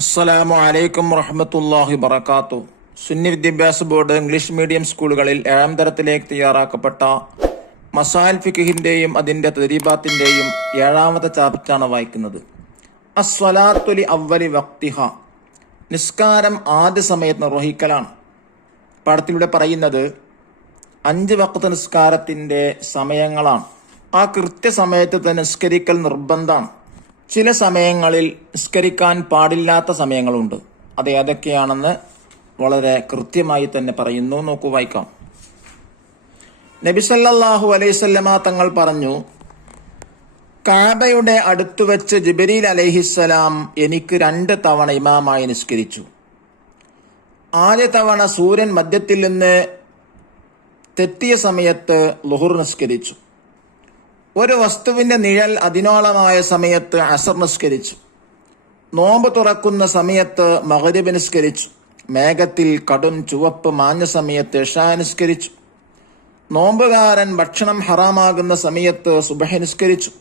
അസ്സലാമു അലൈക്കും വറഹ്മത്തുള്ളാഹി വബറകാതുഹു. സുന്നി വിദ്യാഭ്യാസ ബോർഡ് ഇംഗ്ലീഷ് മീഡിയം സ്കൂളുകളിൽ 7ാം തരത്തിലേക്ക് തയ്യാറാക്കപ്പെട്ട മസായിൽ ഫിഖ്ഹിന്റെയും അതിൻ്റെ തദ്രീബാത്തിൻ്റെയും 7ാമത്തെ ചാപ്റ്ററാണ് വായിക്കുന്നത്. അസ്വലാത്തു ലി അവ്വലി വഖ്തിഹ, നിസ്കാരം ആദ്യ സമയത്ത് നിർവഹിക്കലാണ്. പാഠത്തിലൂടെ പറയുന്നത് 5 വഖ്ത് നിസ്കാരത്തിൻ്റെ സമയങ്ങളാണ്. ആ കൃത്യസമയത്ത് തന്നെ നിസ്കരിക്കൽ നിർബന്ധമാണ്. ചില സമയങ്ങളിൽ നിസ്കരിക്കാൻ പാടില്ലാത്ത സമയങ്ങളുണ്ട്. അത് ഏതൊക്കെയാണെന്ന് വളരെ കൃത്യമായി തന്നെ പറയുന്നു. നോക്കൂ, വായിക്കാം. നബി സല്ലല്ലാഹു അലൈഹി വസല്ലമ തങ്ങൾ പറഞ്ഞു, കഅബയുടെ അടുത്ത് വെച്ച് ജിബ്രീൽ അലൈഹിസ്സലാം എനിക്ക് 2 തവണ ഇമാമായി നിസ്കരിച്ചു. ആദ്യ തവണ സൂര്യൻ മധ്യത്തിൽ നിന്ന് തെറ്റിയ സമയത്ത് ളുഹുർ നിസ്കരിച്ചു. ഒരു വസ്തുവിന്റെ നിഴൽ അതിനോളമായ സമയത്ത് അസർ നിസ്കരിച്ചു. നോമ്പ് തുറക്കുന്ന സമയത്ത് മഗ്രിബ് നിസ്കരിച്ചു. മേഘത്തിൽ കടും ചുവപ്പ് മാഞ്ഞ സമയത്ത് ഇശാ നിസ്കരിച്ചു. നോമ്പുകാരൻ ഭക്ഷണം ഹറാമാകുന്ന സമയത്ത് സുബ്ഹ് നിസ്കരിച്ചു.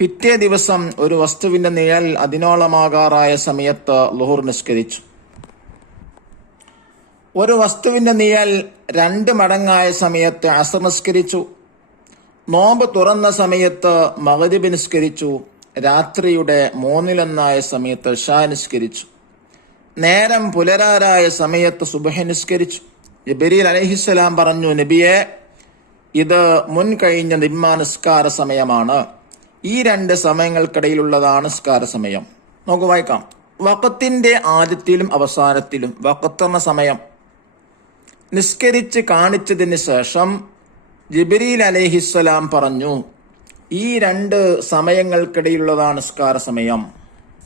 പിറ്റേ ദിവസം ഒരു വസ്തുവിന്റെ നിഴൽ അതിനോളമാകാറായ സമയത്ത് ളുഹുർ നിസ്കരിച്ചു. ഒരു വസ്തുവിന്റെ നിഴൽ 2 മടങ്ങായ സമയത്ത് അസർ നിസ്കരിച്ചു. നോമ്പ് തുറന്ന സമയത്ത് മഗ്രിബ് നിസ്കരിച്ചു. രാത്രിയുടെ 1/3 സമയത്ത് ഇശാ നിസ്കരിച്ചു. നേരം പുലരാറായ സമയത്ത് സുബ്ഹ് നിസ്കരിച്ചു. ജിബ്രീൽ അലൈഹിസ്സലാം പറഞ്ഞു, നബിയെ, ഇത് മുൻ കഴിഞ്ഞ നിമ്മാ നിസ്കാര സമയമാണ്. ഈ 2 സമയങ്ങൾക്കിടയിലുള്ളതാണ് നിസ്കാര സമയം. നമുക്ക് വായിക്കാം. വഖത്തിന്റെ ആദ്യത്തിലും അവസാനത്തിലും വഖത്ത് എന്ന സമയം നിസ്കരിച്ച് കാണിച്ചതിന് ശേഷം ജിബ്രീൽ അലൈഹിസ്സലാം പറഞ്ഞു, ഈ 2 സമയങ്ങൾക്കിടയിലുള്ളതാണ് നിസ്കാര സമയം.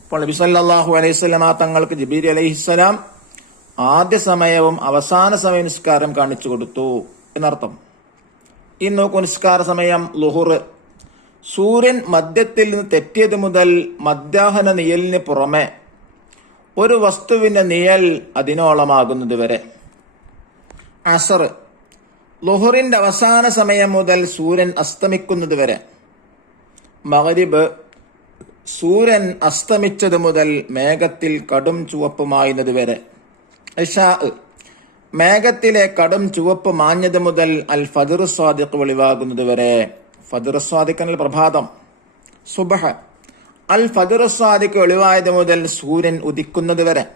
അപ്പോൾ നബി സല്ലല്ലാഹു അലൈഹി വസല്ലമ തങ്ങൾക്ക് ജിബ്രീൽ അലൈഹിസ്സലാം ആദ്യ സമയവും അവസാന സമയ നിസ്കാരം കാണിച്ചു കൊടുത്തു എന്നർത്ഥം. ഇന്ന് നോക്കൂ, നിസ്കാര സമയം ളുഹുർ. സൂര്യൻ മധ്യത്തിൽ നിന്ന് തെറ്റിയത് മുതൽ മധ്യാഹ്ന നിഴലിന് പുറമെ ഒരു വസ്തുവിന്റെ നിഴൽ അതിനോളമാകുന്നത് വരെ. അസർ, ളുഹുറിന്റെ അവസാന സമയം മുതൽ സൂര്യൻ അസ്തമിക്കുന്നത് വരെ. മഗ്രിബ്, സൂര്യൻ അസ്തമിച്ചത് മുതൽ മേഘത്തിൽ കടും ചുവപ്പ് മായുന്നത് വരെ. ഇശാ, മേഘത്തിലെ കടും ചുവപ്പ് മാഞ്ഞത് മുതൽ അൽ ഫജ്ർ സ്വാദിഖ് വെളിവാകുന്നത് വരെ. ഫജ്ർ സ്വാദിഖ് എന്നാൽ പ്രഭാതം. സുബ്ഹ്, അൽ ഫജ്ർ സ്വാദിഖ് വെളിവായത് മുതൽ സൂര്യൻ ഉദിക്കുന്നത് വരെ.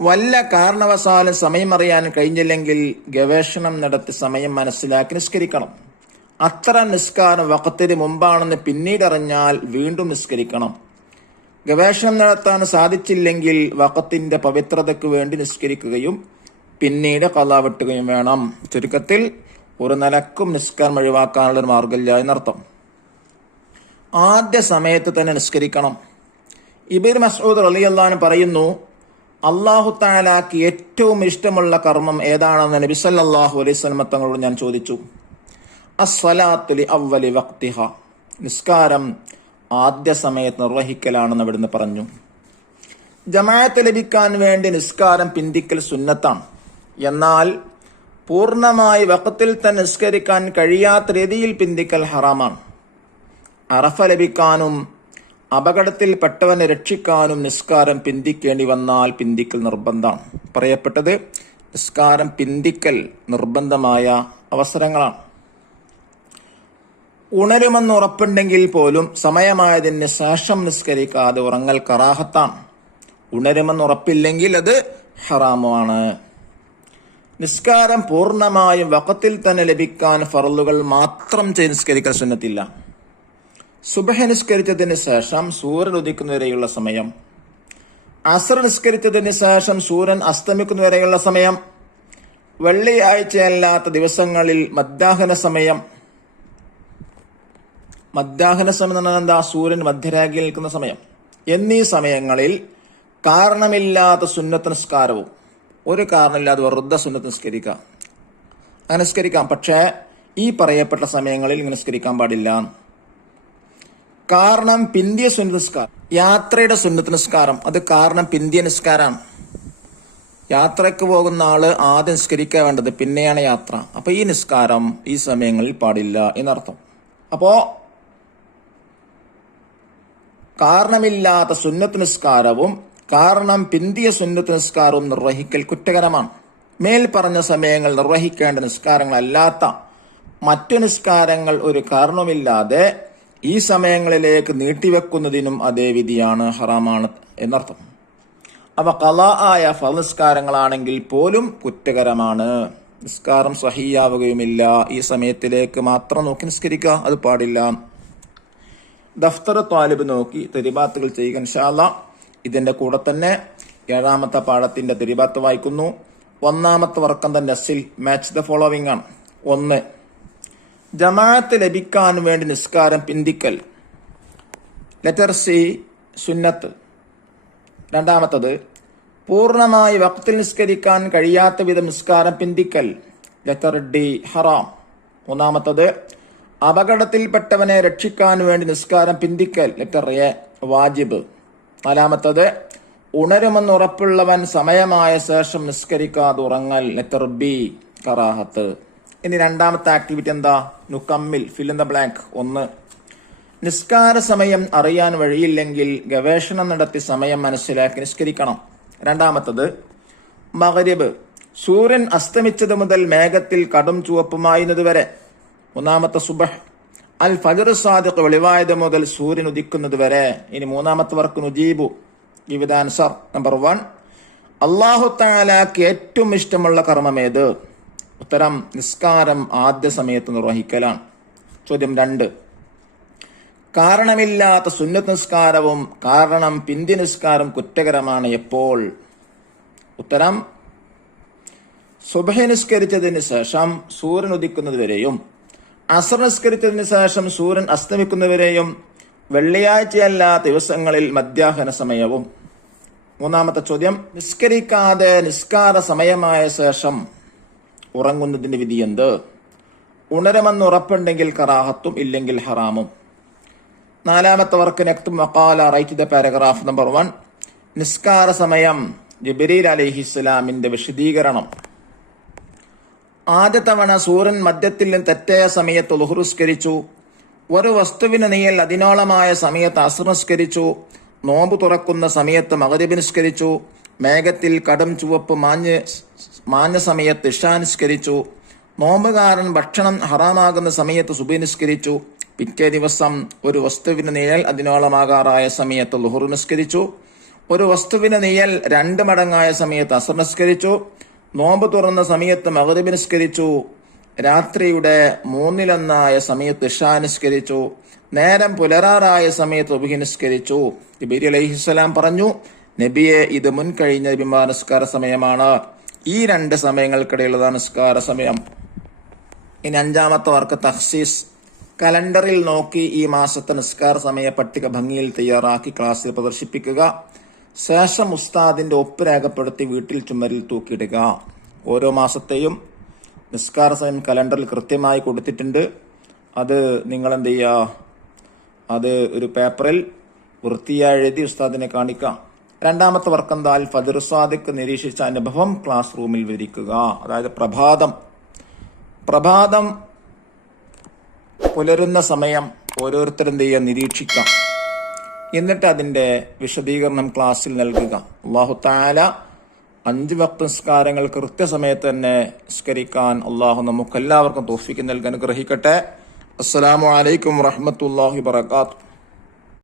വല്ല കാരണവശാലും സമയം അറിയാൻ കഴിഞ്ഞില്ലെങ്കിൽ ഗവേഷണം നടത്തി സമയം മനസ്സിലാക്കി നിസ്കരിക്കണം. അത്ര നിസ്കാരം വഖത്തിന് മുമ്പാണെന്ന് പിന്നീട് അറിഞ്ഞാൽ വീണ്ടും നിസ്കരിക്കണം. ഗവേഷണം നടത്താൻ സാധിച്ചില്ലെങ്കിൽ വഖത്തിന്റെ പവിത്രതയ്ക്ക് വേണ്ടി നിസ്കരിക്കുകയും പിന്നീട് ഖളാ വെട്ടുകയും വേണം. ചുരുക്കത്തിൽ ഒരു നിലക്കും നിസ്കാരം ഒഴിവാക്കാനുള്ള മാർഗ്ഗമില്ല എന്നർത്ഥം. ആദ്യ സമയത്ത് തന്നെ നിസ്കരിക്കണം. ഇബ്നു മസ്ഊദ് റളിയല്ലാഹു അൻഹു പറയുന്നു, അല്ലാഹു തആലാക്ക് ഏറ്റവും ഇഷ്ടമുള്ള കർമ്മം ഏതാണെന്ന് നബി സല്ലല്ലാഹു അലൈഹി വസല്ലം തങ്ങളോട് ഞാൻ ചോദിച്ചു. അസ്സലാത്തു ലി അവ്വലി വഖ്തിഹ, നിസ്കാരം ആദ്യ സമയത്ത് നിർവഹിക്കലാണെന്ന് അവിടുന്ന് പറഞ്ഞു. ജമാഅത്ത് ലഭിക്കാൻ വേണ്ടി നിസ്കാരം പിന്തിക്കൽ സുന്നത്താണ്. എന്നാൽ പൂർണ്ണമായി വഖത്തിൽ തന്നെ നിസ്കരിക്കാൻ കഴിയാത്ത രീതിയിൽ പിന്തിക്കൽ ഹറാമാണ്. അറഫ ലഭിക്കാനും അപകടത്തിൽപ്പെട്ടവനെ രക്ഷിക്കാനും നിസ്കാരം പിന്തിക്കേണ്ടി വന്നാൽ പിന്തിക്കൽ നിർബന്ധമാണ്. പറയപ്പെട്ടത് നിസ്കാരം പിന്തിക്കൽ നിർബന്ധമായ അവസരങ്ങളാണ്. ഉണരുമെന്ന് ഉറപ്പുണ്ടെങ്കിൽ പോലും സമയമായതിന് ശേഷം നിസ്കരിക്കാതെ ഉറങ്ങൽ കറാഹത്താണ്. ഉണരുമെന്ന് ഉറപ്പില്ലെങ്കിൽ അത് ഹറാമാണ്. നിസ്കാരം പൂർണ്ണമായും വഖത്തിൽ തന്നെ ലഭിക്കാൻ ഫർളുകൾ മാത്രം ചെയ്ത് നിസ്കരിക്കാൻ സുന്നത്തില്ല. സുബ്ഹ് നിസ്കരിച്ചതിന് ശേഷം സൂര്യൻ ഉദിക്കുന്നവരെയുള്ള സമയം, അസ്ർ നിസ്കരിച്ചതിന് ശേഷം സൂര്യൻ അസ്തമിക്കുന്നവരെയുള്ള സമയം, വെള്ളിയാഴ്ചയല്ലാത്ത ദിവസങ്ങളിൽ മധ്യാഹ്ന സമയം. മധ്യാഹ്ന സമയം എന്ന് പറഞ്ഞാൽ എന്താ? സൂര്യൻ മധ്യരേഖയിൽ നിൽക്കുന്ന സമയം. എന്നീ സമയങ്ങളിൽ കാരണമില്ലാത്ത സുന്നത്ത് നിസ്കാരവും, ഒരു കാരണമില്ലാതെ വെറുതെ സുന്നത്ത് നിസ്കരിക്കാം. അങ്ങനെ നിസ്കരിക്കാം, പക്ഷേ ഈ പറയപ്പെട്ട സമയങ്ങളിൽ ഇങ്ങനെ നിസ്കരിക്കാൻ പാടില്ല. കാരണം പിന്തിയ സുന്നത്ത് നിസ്കാരം, യാത്രയുടെ സുന്നത്ത് നിസ്കാരം, അത് കാരണം പിന്തിയ നിസ്കാരമാണ്. യാത്രയ്ക്ക് പോകുന്ന ആള് ആദ്യം നിസ്കരിക്കാൻ വേണ്ടത്, പിന്നെയാണ് യാത്ര. അപ്പൊ ഈ നിസ്കാരം ഈ സമയങ്ങളിൽ പാടില്ല എന്നർത്ഥം. അപ്പോ കാരണമില്ലാത്ത സുന്നത്ത് നിസ്കാരവും കാരണം പിന്തിയ സുന്നത്ത് നിസ്കാരവും നിർവഹിക്കൽ കുറ്റകരമാണ്. മേൽ പറഞ്ഞ സമയങ്ങൾ നിർവഹിക്കേണ്ട നിസ്കാരങ്ങളല്ലാത്ത മറ്റു നിസ്കാരങ്ങൾ ഒരു കാരണവുമില്ലാതെ ഈ സമയങ്ങളിലേക്ക് നീട്ടിവെക്കുന്നതിനും അതേ വിധിയാണ്, ഹറാമാണ് എന്നർത്ഥം. അവ ഖളാ ആയ ഫർള് നിസ്കാരങ്ങളാണെങ്കിൽ പോലും കുറ്റകരമാണ്. നിസ്കാരം സഹിയാവുകയുമില്ല. ഈ സമയത്തിലേക്ക് മാത്രം നോക്കി നിസ്കരിക്കുക, അത് പാടില്ല. ദഫ്തർ ത്വാലിബ് നോക്കി തെരിബാത്തുകൾ ചെയ്യുക ഇൻഷാ അല്ലാഹ്. ഇതിന്റെ കൂടെ തന്നെ 7ാമത്തെ പാഠത്തിന്റെ തെരിബാത്ത് വായിക്കുന്നു. 1ാമത്തെ വർക്കം തന്നെ നസ്സിൽ മാച്ച് ദ ഫോളോവിംഗ് ആണ്. 1. ജമാഅത്ത് ലഭിക്കാൻ വേണ്ടി നിസ്കാരം പിന്തിക്കൽ. ലെറ്റർ സി സുന്നത്ത്. 2ാമത്തത് പൂർണ്ണമായി വഖ്തിൽ നിസ്കരിക്കാൻ കഴിയാത്ത വിധം നിസ്കാരം പിന്തിക്കൽ. ലെറ്റർ ഡി ഹറാം. 3ാമത്തത് അപകടത്തിൽപ്പെട്ടവനെ രക്ഷിക്കാൻ വേണ്ടി നിസ്കാരം പിന്തിക്കൽ. Letter A വാജിബ്. 4ാമത്തത് ഉണരുമെന്ന് ഉറപ്പുള്ളവൻ സമയമായ ശേഷം നിസ്കരിക്കാതെ ഉറങ്ങൽ. Letter B കറാഹത്ത്. ഇനി 2ാമത്തെ ആക്ടിവിറ്റി എന്താ? നുക്കമ്മിൽ ഫിൽ ഇൻ ദ ബ്ലാങ്ക്. 1. നിസ്കാര സമയം അറിയാൻ വഴിയില്ലെങ്കിൽ ഗവേഷണം നടത്തി സമയം മനസ്സിലാക്കി നിസ്കരിക്കണം. 2ാമത്തത് മഗ്രിബ് സൂര്യൻ അസ്തമിച്ചത് മുതൽ മേഘത്തിൽ കടും ചുവപ്പുമായുന്നത് വരെ. 3ാമത്തെ സുബഹ് അൽ ഫജ്ർ സാദിഖ് വെളിവായത് മുതൽ സൂര്യൻ ഉദിക്കുന്നത് വരെ. ഇനി 3ാമത്തെ വർക്ക് നുജീബു. Give the answer. നമ്പർ 1. അല്ലാഹു തആലക്ക് ഏറ്റവും ഇഷ്ടമുള്ള കർമ്മമേത്? ഉത്തരം നിസ്കാരം ആദ്യ സമയത്ത് നിർവഹിക്കലാണ്. ചോദ്യം 2. കാരണമില്ലാത്ത സുന്നത്ത് നിസ്കാരവും കാരണം പിന്തി നിസ്കാരം കുറ്റകരമാണ് എപ്പോൾ? ഉത്തരം സുബ്ഹി നിസ്കരിച്ചതിന് ശേഷം സൂര്യൻ ഉദിക്കുന്നതുവരെയും അസ്ർ നിസ്കരിച്ചതിന് ശേഷം സൂര്യൻ അസ്തമിക്കുന്നതുവരെയും വെള്ളിയാഴ്ചയല്ലാത്ത ദിവസങ്ങളിൽ മധ്യാഹ്ന സമയവും. 3ാമത്തെ ചോദ്യം നിസ്കരിക്കാതെ നിസ്കാര സമയമായ ശേഷം ഉറങ്ങുന്നതിന്റെ വിധി എന്ത്? ഉണരുമെന്ന് ഉറപ്പുണ്ടെങ്കിൽ കറാഹത്തും ഇല്ലെങ്കിൽ ഹറാമും. 4ാമത്തെ വർക്ക് നക്തും മഖാല റൈറ്റ് ദ പാരഗ്രാഫ്. നമ്പർ 1. നിസ്കാര സമയം ജിബ്രീൽ അലൈഹിസ്സലാമിന്റെ വിശദീകരണം. ആദ്യ തവണ സൂര്യൻ മധ്യത്തിൽ നിന്ന് തെറ്റായ സമയത്ത് ളുഹ്ർ നിസ്കരിച്ചു. ഒരു വസ്തുവിന് നെയ്യൽ അതിനോളമായ സമയത്ത് അസ്ർ നിസ്കരിച്ചു. നോമ്പ് തുറക്കുന്ന സമയത്ത് മഗ്രിബ് നിസ്കരിച്ചു. മേഘത്തിൽ കടും ചുവപ്പ് മാഞ്ഞ സമയത്ത് ഇശാ നിസ്കരിച്ചു. നോമ്പുകാരൻ ഭക്ഷണം ഹറാമാകുന്ന സമയത്ത് സുബഹി നിസ്കരിച്ചു. പിറ്റേ ദിവസം ഒരു വസ്തുവിന് നിഴൽ അതിനോളമാകാറായ സമയത്ത് ളുഹ്ർ നിസ്കരിച്ചു. ഒരു വസ്തുവിന് നിഴൽ 2 മടങ്ങായ സമയത്ത് അസ്ർ നിസ്കരിച്ചു. നോമ്പ് തുറന്ന സമയത്ത് മഗ്രിബ് നിസ്കരിച്ചു. രാത്രിയുടെ 3/1 സമയത്ത് ഇശാ നിസ്കരിച്ചു. നേരം പുലരാറായ സമയത്ത് സുബ്ഹി നിസ്കരിച്ചു. ജിബ്രീൽ അലൈഹിസ്സലാം പറഞ്ഞു, നബിയെ, ഇത് മുൻകഴിഞ്ഞ നബിമാർ നിസ്കാര സമയമാണ്. ഈ 2 സമയങ്ങൾക്കിടയിലുള്ളതാണ് നിസ്കാര സമയം. ഇനി 5ാമത്തെ വർക്ക് തഖ്സീസ്. കലണ്ടറിൽ നോക്കി ഈ മാസത്തെ നിസ്കാര സമയ പട്ടിക ഭംഗിയിൽ തയ്യാറാക്കി ക്ലാസ്സിൽ പ്രദർശിപ്പിക്കുക. ശേഷം ഉസ്താദിന്റെ ഒപ്പ് രേഖപ്പെടുത്തി വീട്ടിൽ ചുമരിൽ തൂക്കിയിടുക. ഓരോ മാസത്തെയും നിസ്കാര സമയം കലണ്ടറിൽ കൃത്യമായി കൊടുത്തിട്ടുണ്ട്. അത് നിങ്ങൾ എന്ത് ചെയ്യുക? അത് ഒരു പേപ്പറിൽ വൃത്തിയായി എഴുതി ഉസ്താദിനെ കാണിക്കാം. 2ാമത്തെ വർക്ക് എന്താ? അൽ ഫജ്ർ സാദിഖ് നിരീക്ഷിച്ച അനുഭവം ക്ലാസ് റൂമിൽ വിവരിക്കുക. അതായത് പ്രഭാതം പുലരുന്ന സമയം ഓരോരുത്തരും എന്ത് ചെയ്യുക? നിരീക്ഷിക്കാം. എന്നിട്ട് അതിന്റെ വിശദീകരണം ക്ലാസ്സിൽ നൽകുക. അല്ലാഹു തആല 5 വഖ്ത് നിസ്കാരങ്ങൾ കൃത്യസമയത്ത് തന്നെ നിസ്കരിക്കാൻ അല്ലാഹു നമുക്കെല്ലാവർക്കും തൗഫീഖ് നൽകാൻ അനുഗ്രഹിക്കട്ടെ. അസ്സലാമു അലൈക്കും വറഹ്മത്തുള്ളാഹി വബറകാതുഹു.